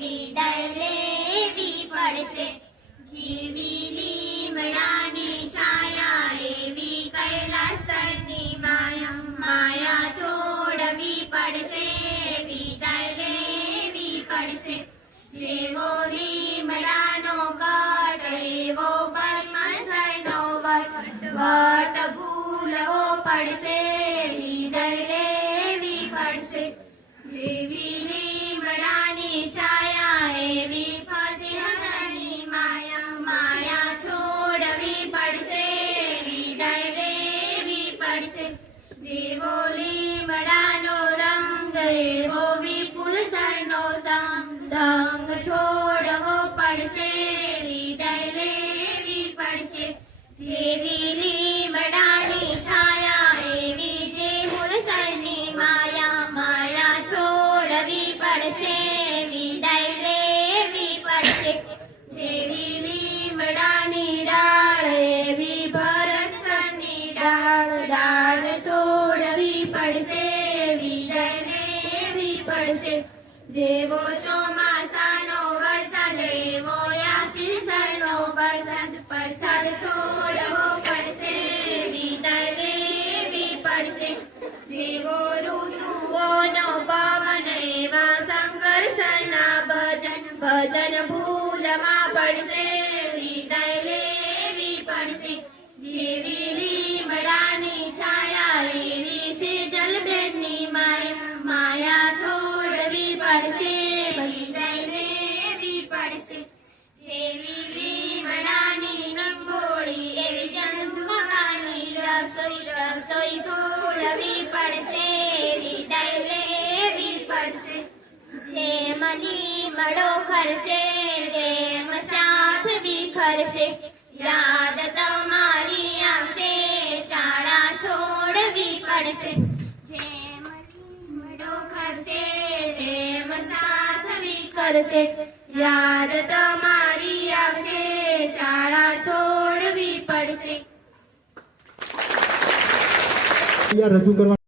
વિદાય લેવી પડશે. જીવી લીમડાની છાયા, એવી કૈલાસની માયા. માયા છોડવી પડશે, વિદાય લેવી પડશે. જેવો લીમડાનો કટ એવો પરમસરનો વટ. વટ ભૂલવો પડશે, વિદાય લેવી પડશે. જેવી છાયા એવી ફતી હસની માયા માયા છોડવી પડશે વિદાય લેવી પડશે જેવો લીમડાનો રંગ એવો વિપુલ સરનો છોડવો પડશે વિદાય લેવી પડશે જેવી પડશે. જેવો ચોમાસાનો વરસાદ, એવો આશીષનો વરસાદ. પ્રસાદ છોડવો પડશે લેવી પડશે. જેવો ઋતુઓનો પવન, એવા સંઘર્ષના ભજન. ભજન ભૂલમાં પડશે વિદાય લેવી પડશે. જેવી પડશે લેવી પડશે. જેવી લીમડાની નંબોળી એવી ચંદુકાની રસોઈ રસોઈ છોડવી પડશે પડશે. જેમ લીમડો ખરશે, તેમ સાથ યાદ તમારી આવશે, શાળા છોડવી પડશે. વિખરશે યાદ તમારી આવશે. શાળા છોડવી પડશે. રજૂ કરવા